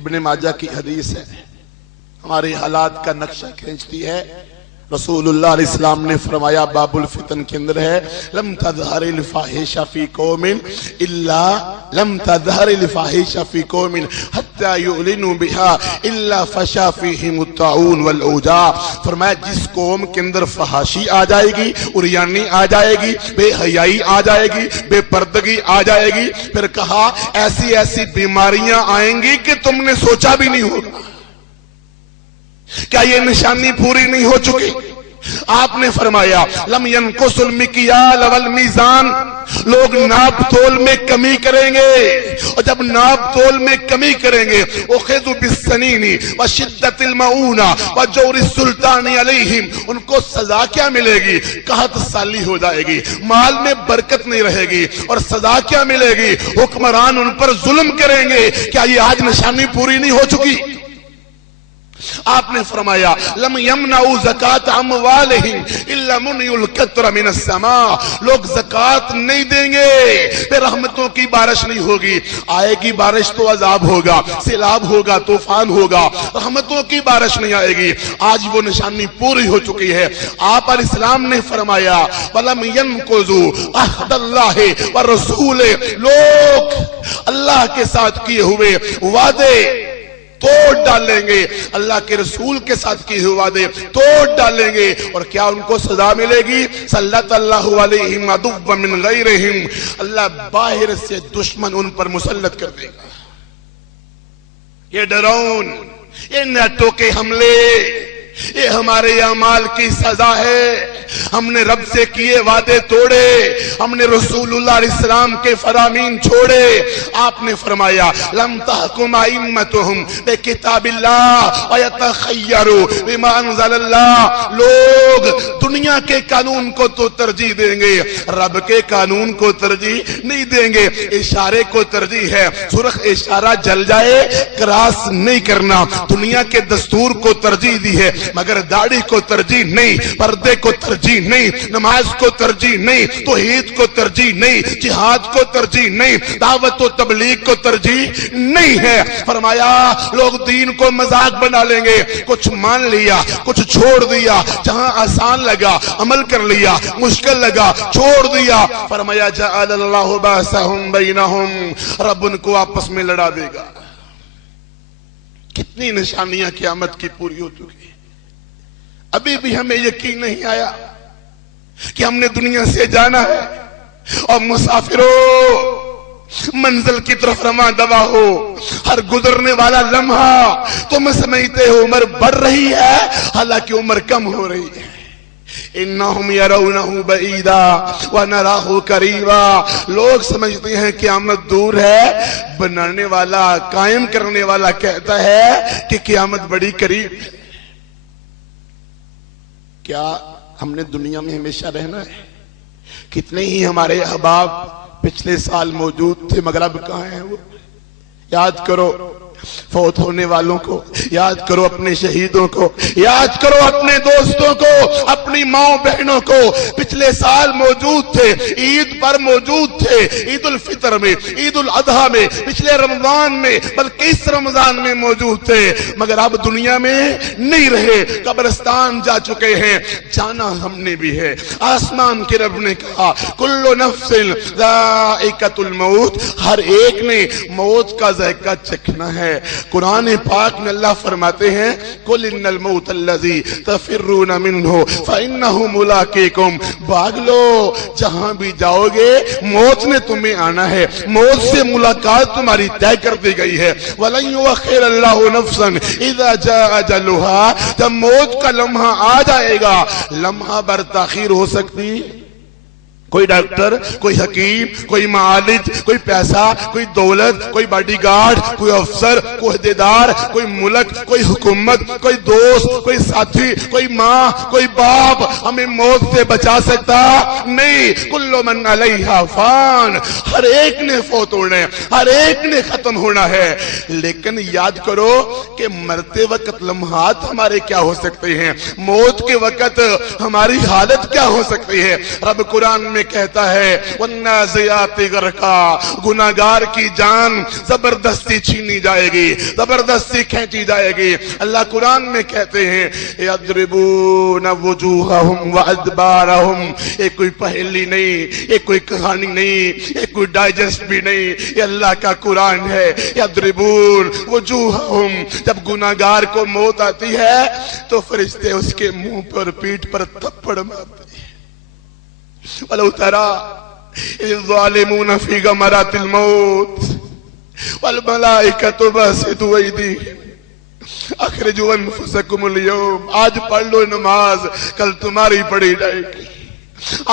ابن ماجہ کی حدیث ہے، ہمارے حالات کا نقشہ کھینچتی ہے۔ رسول اللہ علیہ السلام نے فرمایا، باب الفتن کے اندر ہے، لم تظہر الفاحش فی قوم الا لم تظہر الفاحش فی قوم حتی یعلنوا بها الا فشا فیہم الطاعون والاوجاع۔ فرمایا جس قوم کے اندر فحاشی آ جائے گی، عریانی آ جائے گی، بے حیائی آ جائے گی، بے پردگی آ جائے گی، پھر کہا ایسی ایسی بیماریاں آئیں گی کہ تم نے سوچا بھی نہیں ہوگا۔ کیا یہ نشانی پوری نہیں ہو چکی؟ آپ نے فرمایا لم ينقص المکیال والمیزان، لوگ ناپ تول میں کمی کریں گے، اور جب ناپ تول میں کمی کریں گے اخذوا بالسنین وشدت المعونہ وجور السلطان علیہم، ان کو سزا کیا ملے گی؟ قحط سالی ہو جائے گی، مال میں برکت نہیں رہے گی، اور سزا کیا ملے گی؟ حکمران ان پر ظلم کریں گے۔ کیا یہ آج نشانی پوری نہیں ہو چکی؟ آپ نے فرمایا لم یمنعوا زکاة اموالہم الا منعوا القطر من السماء، لوگ زکاة نہیں دیں گے پھر رحمتوں کی بارش نہیں ہوگی، آئے گی بارش تو عذاب ہوگا، سیلاب ہوگا، طوفان ہوگا، رحمتوں کی بارش نہیں آئے گی۔ آج وہ نشانی پوری ہو چکی ہے۔ آپ علیہ السلام نے فرمایا وَلَمْ يَنْقُضُوا عَهْدَ اللَّهِ وَالرَّسُولِ، لوگ اللہ کے ساتھ کیے ہوئے وعدے توڑ ڈالیں گے، اللہ کے رسول کے ساتھ کیے ہوئے وعدے توڑ ڈالیں گے، اور کیا ان کو سزا ملے گی؟ سلط اللہ علیہم عدوا من غیرہم، اللہ باہر سے دشمن ان پر مسلط کر دے گا۔ یہ ڈرون، یہ نیٹوں کے حملے، یہ ہمارے اعمال کی سزا ہے۔ ہم نے رب سے کیے وعدے توڑے، ہم نے رسول اللہ علیہ السلام کے فرامین چھوڑے۔ آپ نے فرمایا لم تحکم ائمتہم بکتاب اللہ ویتخیروا بما انزل اللہ، لوگ دنیا کے قانون کو تو ترجیح دیں گے، رب کے قانون کو ترجیح نہیں دیں گے۔ اشارے کو ترجیح ہے، سرخ اشارہ جل جائے کراس نہیں کرنا، دنیا کے دستور کو ترجیح دی ہے، مگر داڑھی کو ترجیح نہیں، پردے کو ترجیح نہیں، نماز کو ترجیح نہیں، توحید کو ترجیح نہیں، جہاد کو ترجیح نہیں، دعوت و تبلیغ کو ترجیح نہیں ہے۔ فرمایا لوگ دین کو مذاق بنا لیں گے، کچھ مان لیا، کچھ چھوڑ دیا، جہاں آسان لگا عمل کر لیا، مشکل لگا چھوڑ دیا۔ فرمایا جعل اللہ باسہم بینہم، رب ان کو آپس میں لڑا دے گا۔ کتنی نشانیاں قیامت کی پوری ہو چکی، ابھی بھی ہمیں یقین نہیں آیا کہ ہم نے دنیا سے جانا ہے۔ اور مسافروں، منزل کی طرف رواں دوا ہو، ہر گزرنے والا لمحہ تم سمجھتے ہو عمر بڑھ رہی ہے، حالانکہ عمر کم ہو رہی ہے۔ انہم یرونہ بعیدا ونراہ قریبا، لوگ سمجھتے ہیں قیامت دور ہے، بنانے والا، قائم کرنے والا کہتا ہے کہ قیامت بڑی قریب ہے۔ کیا ہم نے دنیا میں ہمیشہ رہنا ہے؟ کتنے ہی ہمارے احباب پچھلے سال موجود تھے مگر اب کہاں ہیں وہ؟ یاد کرو فوت ہونے والوں کو، یاد کرو اپنے شہیدوں کو، یاد کرو اپنے دوستوں کو، اپنی ماں بہنوں کو۔ پچھلے سال موجود تھے، عید پر موجود تھے، عید الفطر میں، عید الاضحیٰ میں، پچھلے رمضان میں، بلکہ اس رمضان میں موجود تھے، مگر اب دنیا میں نہیں رہے، قبرستان جا چکے ہیں۔ جانا ہم نے بھی ہے۔ آسمان کے رب نے کہا کل نفس ذائقۃ الموت، ہر ایک نے موت کا ذائقہ چکھنا ہے۔ قرآن پاک میں اللہ فرماتے ہیں قل ان الموت الذی تفرون منہ فانہ ملاقیکم، بھاگ لو، جہاں بھی جاؤ گے موت نے تمہیں آنا ہے، موت سے ملاقات تمہاری طے کر دی گئی ہے۔ ولن یؤخر اللہ نفسا اذا جاء اجلها، جب موت کا لمحہ آ جائے گا، لمحہ بر تاخیر ہو سکتی؟ کوئی ڈاکٹر، کوئی حکیم، کوئی معالج، کوئی پیسہ، کوئی دولت، کوئی باڈی گارڈ، کوئی افسر، کوئی عہدیدار، کوئی ملک، کوئی حکومت، کوئی دوست، کوئی ساتھی، کوئی ماں، کوئی باپ ہمیں موت سے بچا سکتا نہیں۔ کل من علیہا فان، ہر ایک نے فوت ہونا ہے، ہر ایک نے ختم ہونا ہے۔ لیکن یاد کرو کہ مرتے وقت لمحات ہمارے کیا ہو سکتے ہیں، موت کے وقت ہماری حالت کیا ہو سکتی ہے۔ رب قرآن میں میں کہتا ہے والنازعات غرقا، گناہگار کی جان زبردستی چھینی جائے گی، زبردستی کھینچی جائے گی۔ اللہ قرآن میں کہتے ہیں یضربون وجوہہم وادبارہم، یہ کوئی پہلی نہیں، یہ کوئی کہانی نہیں، یہ کوئی ڈائجسٹ بھی نہیں، یہ اللہ کا قرآن ہے۔ یضربون وجوہہم، جب گناہگار کو موت آتی ہے تو فرشتے اس کے منہ پر پیٹھ پر تھپڑ مارتے ہیں۔ وَلَوْ تَرَى إِذِ الظَّالِمُونَ فِي غَمَرَاتِ الْمَوْتِ وَالْمَلَائِكَةُ بَاسِطُو أَيْدِيهِمْ اخرجوا انفسکم اليوم، آج پڑھ لو نماز، کل تمہاری پڑھی جائے گی۔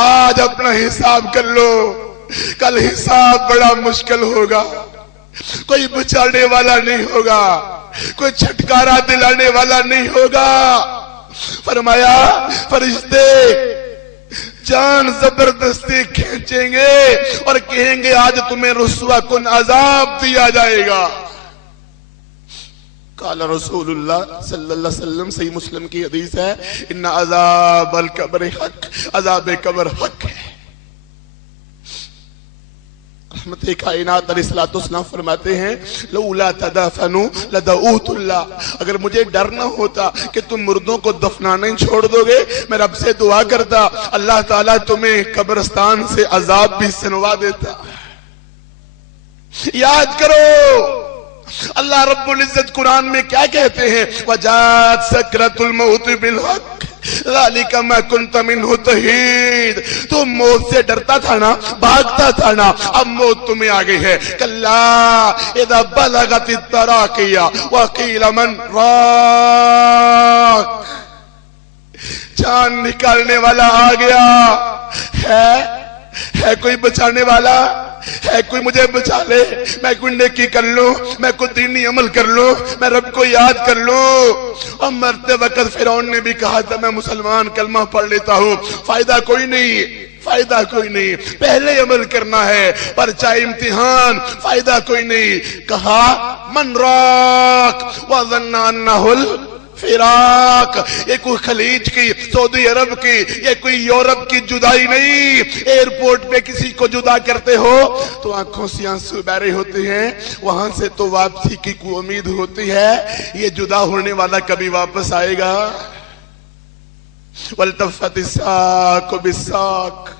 آج اپنا حساب کر لو، کل حساب بڑا مشکل ہوگا، کوئی بچانے والا نہیں ہوگا، کوئی چھٹکارا دلانے والا نہیں ہوگا۔ فرمایا فرشتے جان زبردستی کھینچیں گے اور کہیں گے آج تمہیں رسوا کن عذاب دیا جائے گا۔ قال رسول اللہ صلی اللہ علیہ وسلم، صحیح مسلم کی حدیث ہے، ان عذاب القبر حق، عذاب قبر حق ہے۔ رحمت کائنات علیہ السلام فرماتے ہیں لولا تدفنوا لدعوت اللہ، اگر مجھے ڈر نہ ہوتا کہ تم مردوں کو دفنانا ہی چھوڑ دو گے، میں رب سے دعا کرتا اللہ تعالیٰ تمہیں قبرستان سے عذاب بھی سنوا دیتا۔ یاد کرو اللہ رب العزت قرآن میں کیا کہتے ہیں، وَجَاءَتْ سَكْرَةُ الْمَوْتِ بِالْحَقِّ ذَلِكَ مَا كُنْتَ مِنْهُ تَحِيدُ، تم موت سے ڈرتا تھا نا، بھاگتا تھا نا، اب موت تمہیں آ گئی ہے۔ كَلَّا إِذَا بَلَغَتِ التَّرَاقِيَ وَقِيلَ مَنْ رَاقٍ، جان نکالنے والا آ گیا، ہے کوئی بچانے والا، ہے کوئی مجھے بچا لے، میں کوئی نیکی کر لوں، میں کوئی دینی عمل کر لوں، میں رب کو یاد کر لوں۔ اور مرتے وقت فرعون نے بھی کہا تھا میں مسلمان کلمہ پڑھ لیتا ہوں، فائدہ کوئی نہیں، فائدہ کوئی نہیں، پہلے عمل کرنا ہے، پر چاہے امتحان، فائدہ کوئی نہیں۔ کہا من راق وظن انہ فراق، یہ کوئی خلیج کی، سعودی عرب کی، یہ کوئی یورپ کی جدائی نہیں۔ ایئرپورٹ پہ کسی کو جدا کرتے ہو تو آنکھوں سے آنسو بہ رہے ہوتے ہیں، وہاں سے تو واپسی کی کوئی امید ہوتی ہے، یہ جدا ہونے والا کبھی واپس آئے گا۔ والتفت الساق بالساق،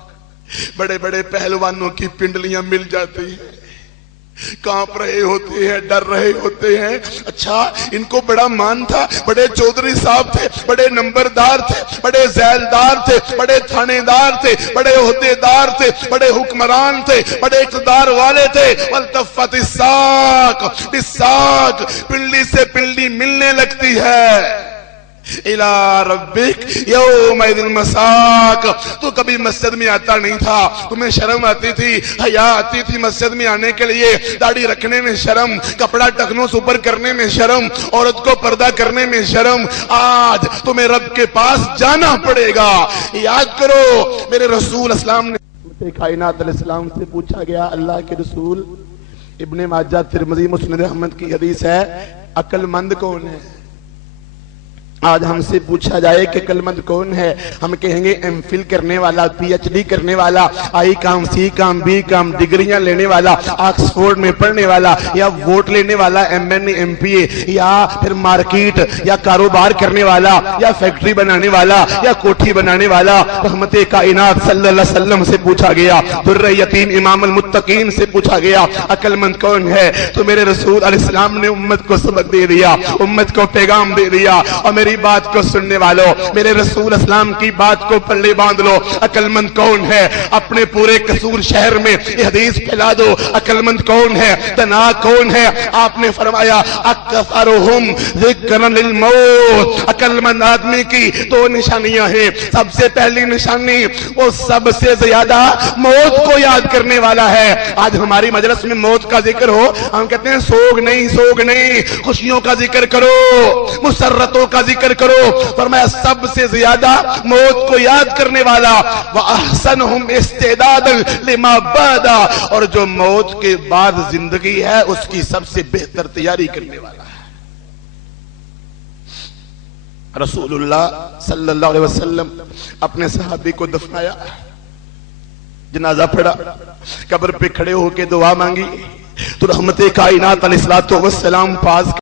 بڑے بڑے پہلوانوں کی پنڈلیاں مل جاتی ہیں، کانپ رہے ہوتے ہیں، ڈر رہے ہوتے ہیں۔ اچھا ان کو بڑا مان تھا، بڑے چودھری صاحب تھے، بڑے نمبردار تھے، بڑے ذیلدار تھے، بڑے تھانے دار تھے، بڑے عہدیدار تھے، بڑے حکمران تھے، بڑے اقتدار والے تھے۔ والتفت الساق بالساق، پنڈلی سے پنڈلی ملنے لگتی ہے۔ الى ربک یومئذ المساق، تو کبھی مسجد میں آتا نہیں تھا، تمہیں شرم آتی تھی، حیا آتی تھی مسجد میں آنے کے لیے، داڑھی رکھنے میں شرم، کپڑا ٹکنوں سے اوپر کرنے میں شرم، عورت کو پردہ کرنے میں شرم، آج تمہیں رب کے پاس جانا پڑے گا۔ یاد کرو میرے رسول اسلام نے کائنات علیہ السلام سے پوچھا گیا، اللہ کے رسول، ابن ماجہ ترمذی مسند احمد کی حدیث ہے، عقل مند کون ہے؟ آج ہم سے پوچھا جائے کہ عقل مند کون ہے، ہم کہیں گے ایم فل کرنے والا، پی ایچ ڈی کرنے والا، آئی کام، سی کام، بی کام، ڈگریاں لینے والا، آکسفورڈ میں پڑھنے والا، یا ووٹ لینے والا، ایم این اے، ایم پی اے، یا پھر مارکیٹ یا کاروبار کرنے والا، یا فیکٹری بنانے والا، یا کوٹھی بنانے والا۔ رحمت کائنات صلی اللہ علیہ وسلم سے پوچھا گیا، در یتیم امام المتقین سے پوچھا گیا عقل مند کون ہے، تو میرے رسول علیہ السلام نے امت کو سبق دے دیا، امت کو پیغام دے دیا۔ اور میری بات کو سننے والوں، میرے رسول اسلام کی بات کو پلے باندھ لو۔ عقل مند کون ہے؟ اپنے پورے قصور شہر میں یہ حدیث پھیلا دو، عقل مند کون ہے، دنا کون ہے؟ آپ نے فرمایا اکثرہم ذکرا للموت، عقل مند آدمی کی دو نشانیاں ہیں۔ سب سے پہلی نشانی، وہ سب سے زیادہ موت کو یاد کرنے والا ہے۔ آج ہماری مجلس میں موت کا ذکر ہو، ہم کہتے ہیں سوگ نہیں، سوگ نہیں، خوشیوں کا ذکر کرو، مسرتوں کا ذکر کرو۔ فرمایا سب سے زیادہ موت کو یاد کرنے والا، وَأَحْسَنُهُمْ اسْتِعْدَادًا لِمَا بَعْدَ، اور جو موت کے بعد زندگی ہے اس کی سب سے بہتر تیاری کرنے والا ہے۔ رسول اللہ صلی اللہ علیہ وسلم اپنے صحابی کو دفنایا، جنازہ پڑھا، قبر پہ کھڑے ہو کے دعا مانگی تو رحمت کائنات علیہ السلام پاس